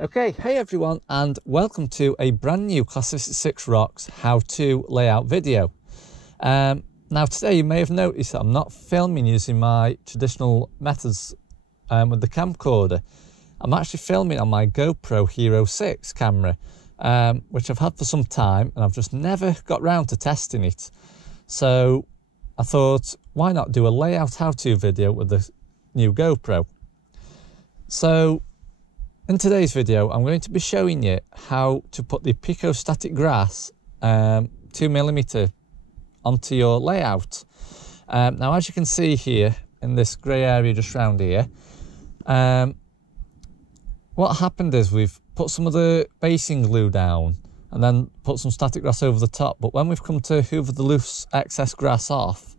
Okay, hey everyone, and welcome to a brand new Class 66 Rocks how-to layout video. Now today you may have noticed that I'm not filming using my traditional methods with the camcorder. I'm actually filming on my GoPro Hero 6 camera, which I've had for some time, and I've just never got round to testing it. So I thought, why not do a layout how-to video with the new GoPro? So in today's video, I'm going to be showing you how to put the Peco static grass 2mm onto your layout. Now, as you can see here in this grey area just round here, what happened is we've put some of the basing glue down and then put some static grass over the top. But when we've come to hoover the loose excess grass off,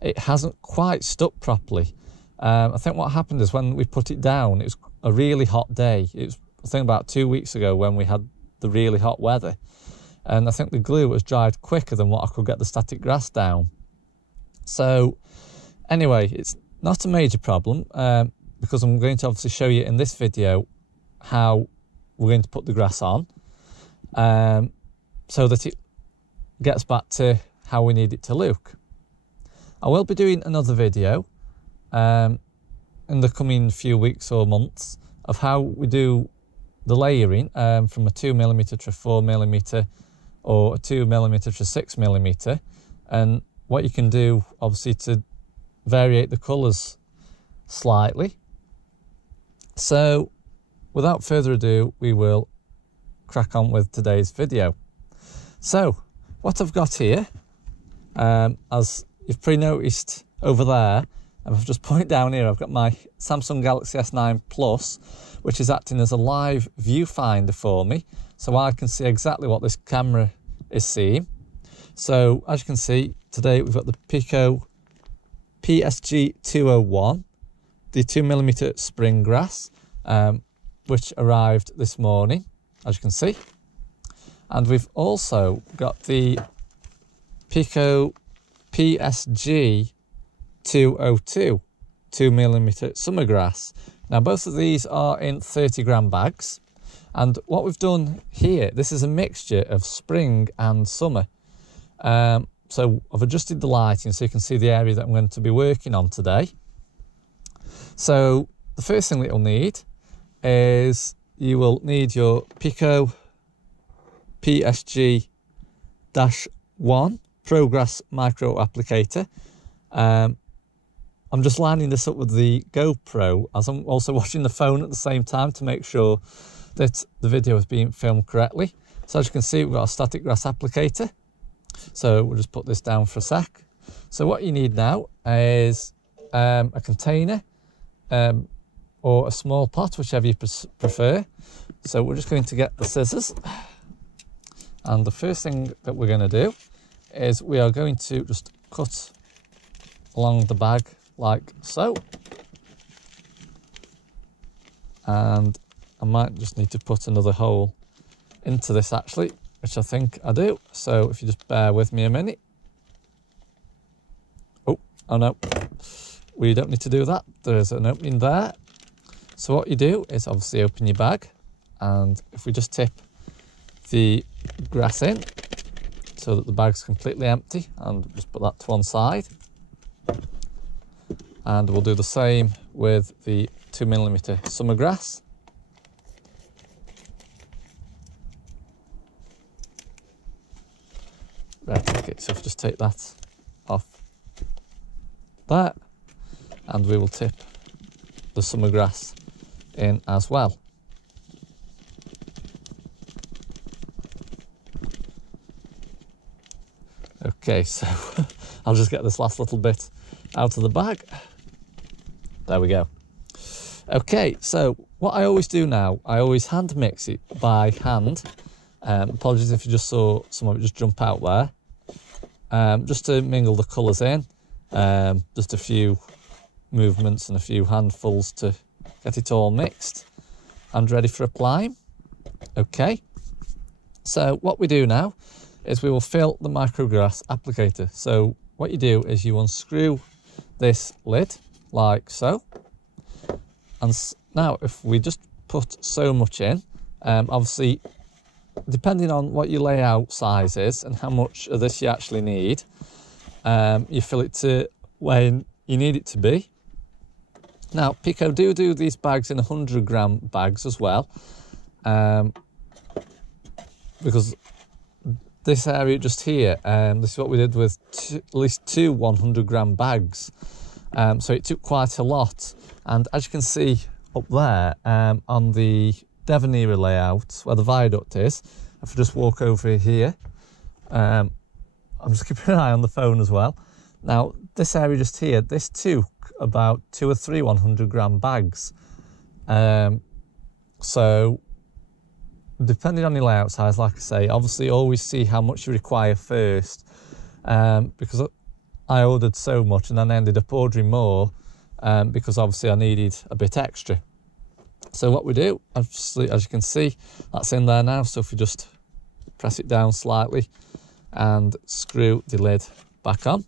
it hasn't quite stuck properly. I think what happened is when we put it down, it was a really hot day. It was, I think, about 2 weeks ago when we had the really hot weather. And I think the glue was dried quicker than what I could get the static grass down. So anyway, it's not a major problem because I'm going to obviously show you in this video how we're going to put the grass on so that it gets back to how we need it to look. I will be doing another video in the coming few weeks or months of how we do the layering from a 2mm to a 4mm or a 2mm to a 6mm, and what you can do obviously to variate the colours slightly. So without further ado, we will crack on with today's video. So what I've got here, as you've pre-noticed over there, and I've just pointed down here, I've got my Samsung Galaxy S9 Plus, which is acting as a live viewfinder for me, so I can see exactly what this camera is seeing. So as you can see, today we've got the Peco PSG 201, the 2mm spring grass, which arrived this morning, as you can see. And we've also got the Peco PSG 202 2mm summer grass. Now both of these are in 30-gram bags, and what we've done here, this is a mixture of spring and summer. So I've adjusted the lighting so you can see the area that I'm going to be working on today. So the first thing that you'll need is you will need your Peco PSG-1 Progress Micro Applicator. I'm just lining this up with the GoPro as I'm also watching the phone at the same time to make sure that the video is being filmed correctly. So as you can see, we've got a static grass applicator. So we'll just put this down for a sec. So what you need now is a container or a small pot, whichever you prefer. So we're just going to get the scissors. And the first thing that we're going to do is we are going to just cut along the bag like so, and I might just need to put another hole into this actually, which I think I do. So if you just bear with me a minute. Oh no, we don't need to do that. There's an opening there. So what you do is obviously open your bag, and if we just tip the grass in so that the bag's completely empty, and just put that to one side. And we'll do the same with the 2mm summer grass. Right, okay, so if we just take that off there, and we will tip the summer grass in as well. Okay, so I'll just get this last little bit out of the bag. There we go. Okay, so what I always do now, I always hand mix it by hand. Apologies if you just saw some of it just jump out there. Just to mingle the colours in. Just a few movements and a few handfuls to get it all mixed and ready for applying. Okay, so what we do now is we will fill the micrograss applicator. So what you do is you unscrew this lid like so, and now if we just put so much in, Obviously, depending on what your layout size is and how much of this you actually need, you fill it to where you need it to be. Now, Peco do these bags in 100-gram bags as well, because this area just here, this is what we did with at least 2 100-gram bags. So it took quite a lot. And as you can see up there, on the Devon-era layout, where the viaduct is, if I just walk over here, I'm just keeping an eye on the phone as well. Now, this area just here, this took about 2 or 3 100-gram bags. So, depending on your layout size, like I say, obviously always see how much you require first, because I ordered so much and then I ended up ordering more, because obviously I needed a bit extra. So what we do, obviously, as you can see, that's in there now. So if you just press it down slightly and screw the lid back on.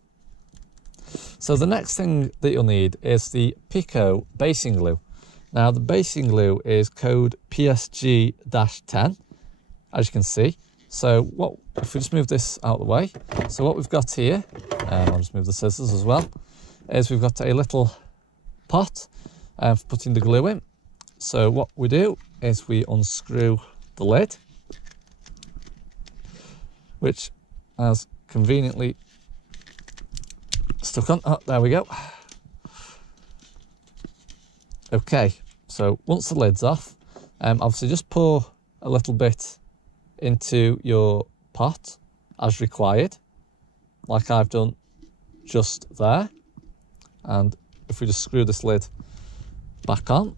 So the next thing that you'll need is the Peco basing glue. Now the basing glue is code PSG-10, as you can see. So if we just move this out of the way, so what we've got here, and I'll just move the scissors as well, is we've got a little pot for putting the glue in. So what we do is we unscrew the lid, which has conveniently stuck on. Oh, there we go. Okay, so once the lid's off, obviously just pour a little bit into your pot as required, like I've done just there. And if we just screw this lid back on,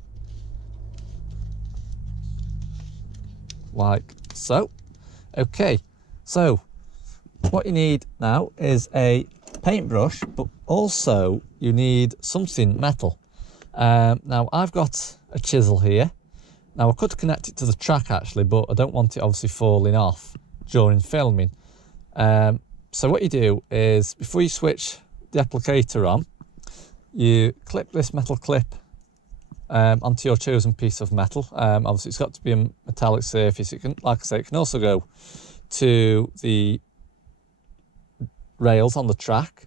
like so. Okay, so what you need now is a paintbrush, but also you need something metal. Now I've got a chisel here. Now I could connect it to the track actually, but I don't want it obviously falling off during filming. So what you do is, before you switch the applicator on, you clip this metal clip onto your chosen piece of metal. Obviously it's got to be a metallic surface. It can, like I say, it can also go to the rails on the track,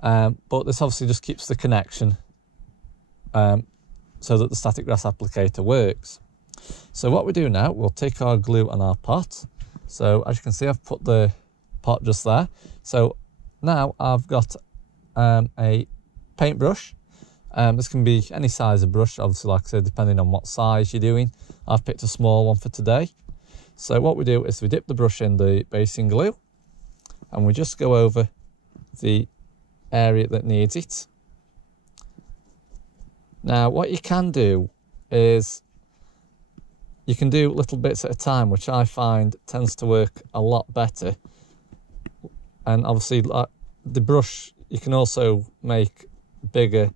but this obviously just keeps the connection so that the static grass applicator works. So what we do now, we'll take our glue on our pot. So as you can see, I've put the pot just there. So now I've got a paintbrush. This can be any size of brush, obviously, like I said, depending on what size you're doing. I've picked a small one for today. So what we do is we dip the brush in the basing glue and we just go over the area that needs it. Now what you can do is you can do little bits at a time, which I find tends to work a lot better. And obviously, like the brush, you can also make bigger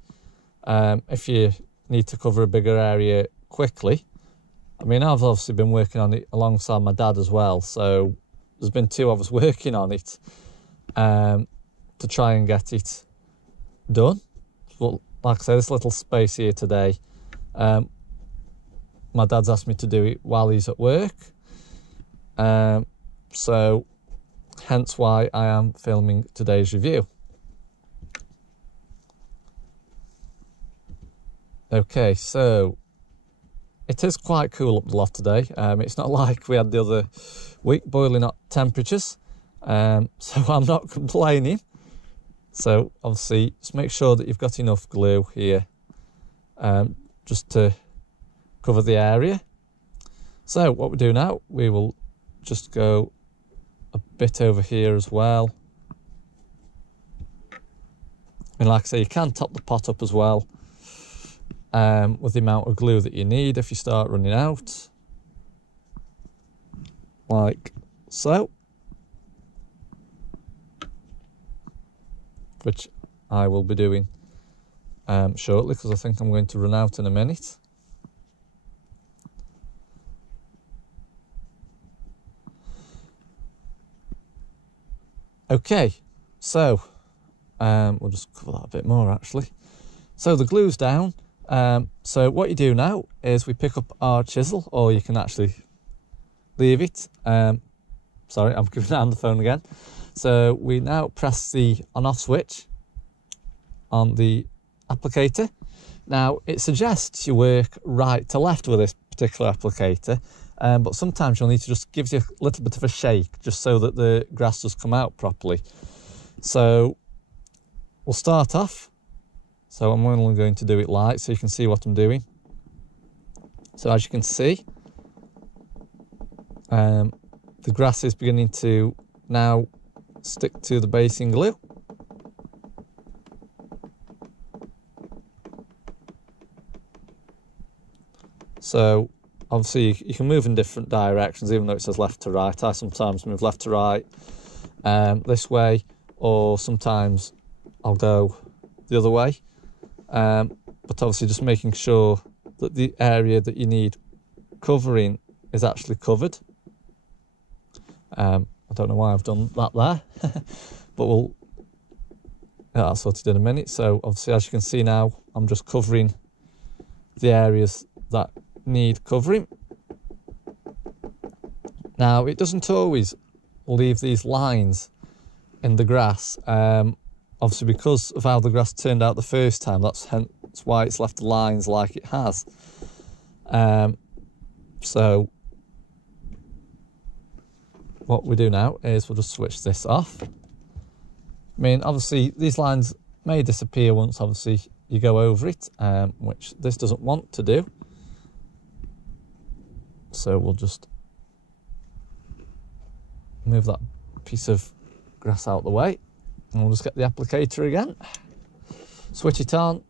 if you need to cover a bigger area quickly. I mean, I've obviously been working on it alongside my dad as well, so there's been 2 of us working on it to try and get it done. But like I say, this little space here today, my dad's asked me to do it while he's at work, so hence why I am filming today's review. Okay, so it is quite cool up the loft today. It's not like we had the other week, boiling hot temperatures, so I'm not complaining. So obviously just make sure that you've got enough glue here just to cover the area. So what we do now, we will just go a bit over here as well. And like I say, you can top the pot up as well with the amount of glue that you need if you start running out, like so, which I will be doing shortly, because I think I'm going to run out in a minute. Okay, so we'll just cover that a bit more actually. So the glue's down. So what you do now is we pick up our chisel, or you can actually leave it. Sorry, I'm giving down the phone again. So we now press the on-off switch on the applicator. Now it suggests you work right to left with this particular applicator, but sometimes you'll need to just give it a little bit of a shake just so that the grass does come out properly. So we'll start off. So I'm only going to do it light so you can see what I'm doing. So as you can see, the grass is beginning to now stick to the basing glue. So obviously you can move in different directions, even though it says left to right. I sometimes move left to right this way, or sometimes I'll go the other way. But obviously just making sure that the area that you need covering is actually covered. I don't know why I've done that there, but I'll sort it in a minute. So obviously, as you can see now, I'm just covering the areas that need covering. Now, it doesn't always leave these lines in the grass. Obviously, because of how the grass turned out the first time, that's why it's left lines like it has. So what we do now is we'll just switch this off. I mean, obviously, these lines may disappear once, obviously, you go over it, which this doesn't want to do. So we'll just move that piece of grass out the way. And we'll just get the applicator again, switch it on.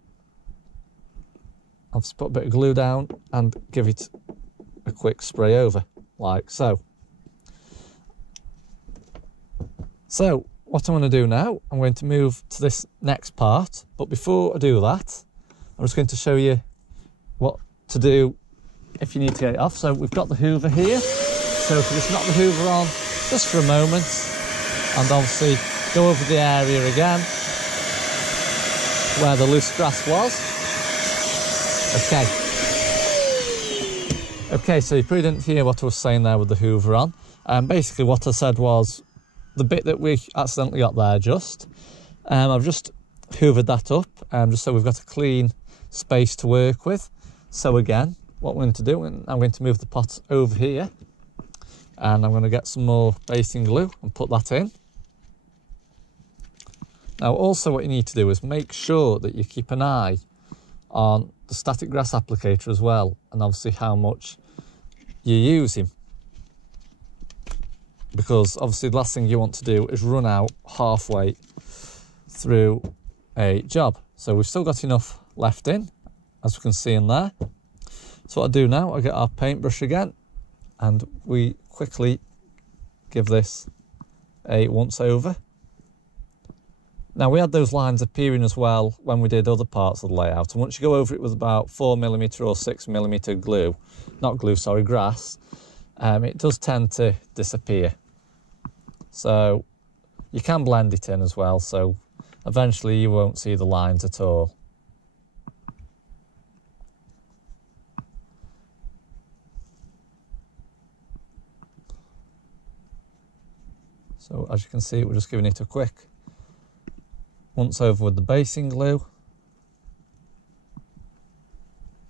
I'll just put a bit of glue down and give it a quick spray over, like so. So what I'm going to do now, I'm going to move to this next part. But before I do that, I'm just going to show you what to do if you need to get it off. So we've got the hoover here. So if you just knock the hoover on just for a moment, and obviously go over the area again where the loose grass was. Okay, so you probably didn't hear what I was saying there with the hoover on. Basically what I said was the bit that we accidentally got there just. I've just hoovered that up just so we've got a clean space to work with. So again, what we're going to do, I'm going to move the pot over here, and I'm going to get some more basting glue and put that in. Now also what you need to do is make sure that you keep an eye on the static grass applicator as well, and obviously how much you're using, because obviously the last thing you want to do is run out halfway through a job. So we've still got enough left in, as we can see in there. So what I do now, I get our paintbrush again, and we quickly give this a once over. Now we had those lines appearing as well when we did other parts of the layout, and once you go over it with about 4mm or 6mm glue, not glue, sorry, grass, it does tend to disappear. So you can blend it in as well, so eventually you won't see the lines at all. So as you can see, we're just giving it a quick once over with the basing glue,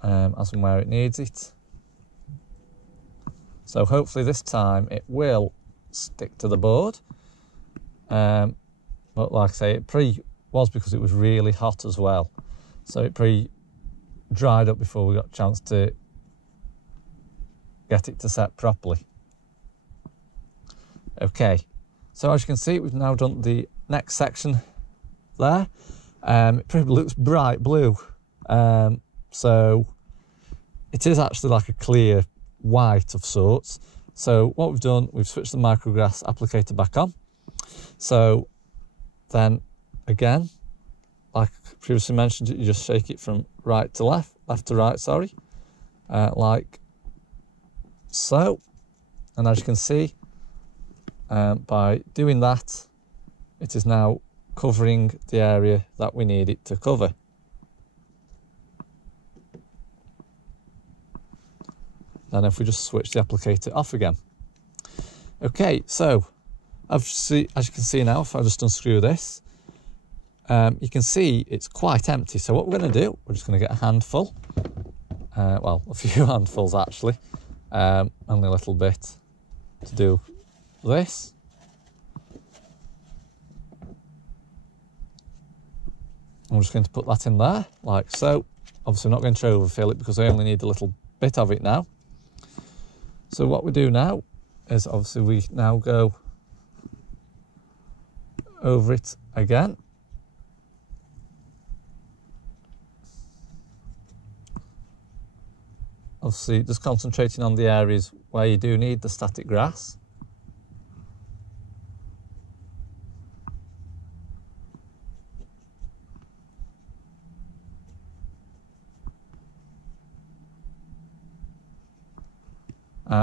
as and where it needs it. So hopefully this time it will stick to the board. But like I say, it was because it was really hot as well. So it dried up before we got a chance to get it to set properly. Okay, so as you can see, we've now done the next section there. It probably looks bright blue, so it is actually like a clear white of sorts. So what we've done, we've switched the micrograss applicator back on. So then again, like previously mentioned, you just shake it from right to left to right, sorry, like so. And as you can see, by doing that, it is now covering the area that we need it to cover. then if we just switch the applicator off again. Okay, so as you can see now, if I just unscrew this, you can see it's quite empty. So what we're going to do, we're just going to get a handful, well, a few handfuls actually, only a little bit to do this. I'm just going to put that in there, like so. Obviously, I'm not going to overfill it because I only need a little bit of it now. So what we do now is obviously we now go over it again. Obviously, just concentrating on the areas where you do need the static grass.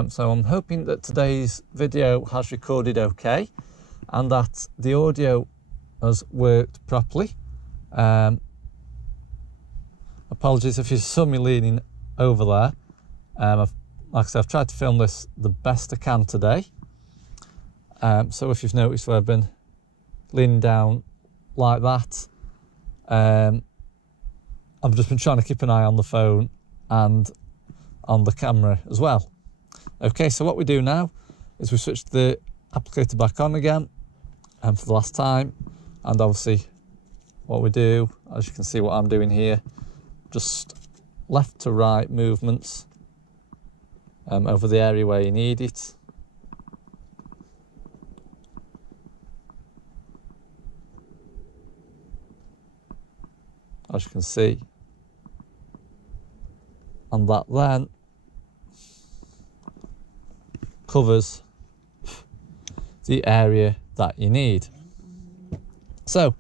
So I'm hoping that today's video has recorded okay and that the audio has worked properly. Apologies if you saw me leaning over there. Like I said, I've tried to film this the best I can today. So if you've noticed where I've been leaning down like that, I've just been trying to keep an eye on the phone and on the camera as well. Okay, so what we do now is we switch the applicator back on again for the last time, and obviously what we do, as you can see what I'm doing here, just left to right movements over the area where you need it. As you can see, and that then covers the area that you need. So,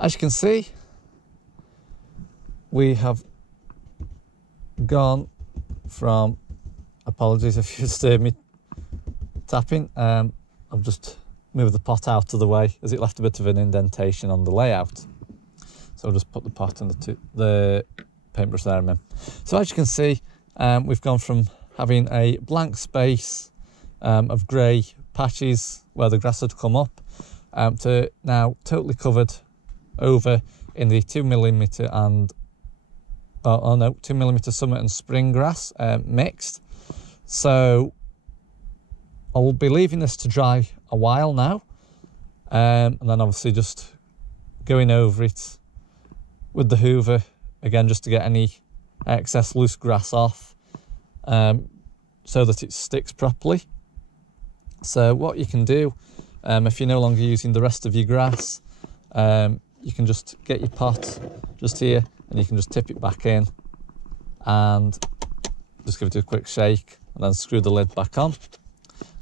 as you can see, we have gone from, apologies if you disturbed me tapping, I've just moved the pot out of the way as it left a bit of an indentation on the layout. So I'll just put the pot and the paintbrush there in. So as you can see, we've gone from having a blank space of grey patches where the grass had come up to now totally covered over in the 2mm and 2mm summer and spring grass mixed. So I'll be leaving this to dry a while now, and then obviously just going over it with the hoover again just to get any excess loose grass off, so that it sticks properly. So what you can do, if you're no longer using the rest of your grass, you can just get your pot just here and you can just tip it back in and just give it a quick shake and then screw the lid back on.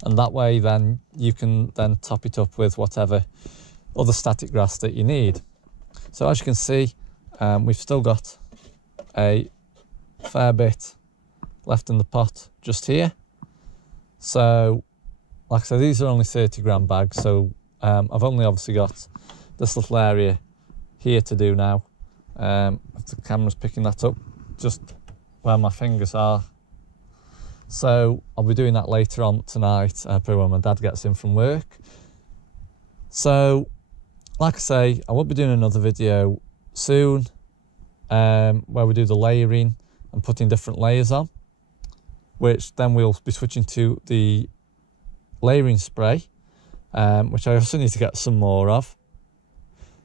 And that way then you can then top it up with whatever other static grass that you need. So as you can see, we've still got a fair bit left in the pot just here. So like I said, these are only 30 gram bags, so I've only obviously got this little area here to do now. If the camera's picking that up, just where my fingers are. So I'll be doing that later on tonight, probably when my dad gets in from work. So, like I say, I will be doing another video soon, where we do the layering and putting different layers on, which then we'll be switching to the layering spray, which I also need to get some more of.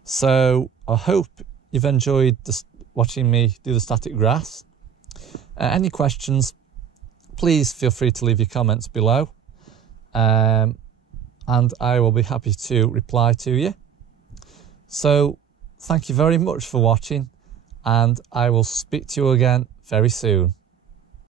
So I hope you've enjoyed watching me do the static grass. Any questions, please feel free to leave your comments below, and I will be happy to reply to you. So thank you very much for watching, and I will speak to you again very soon.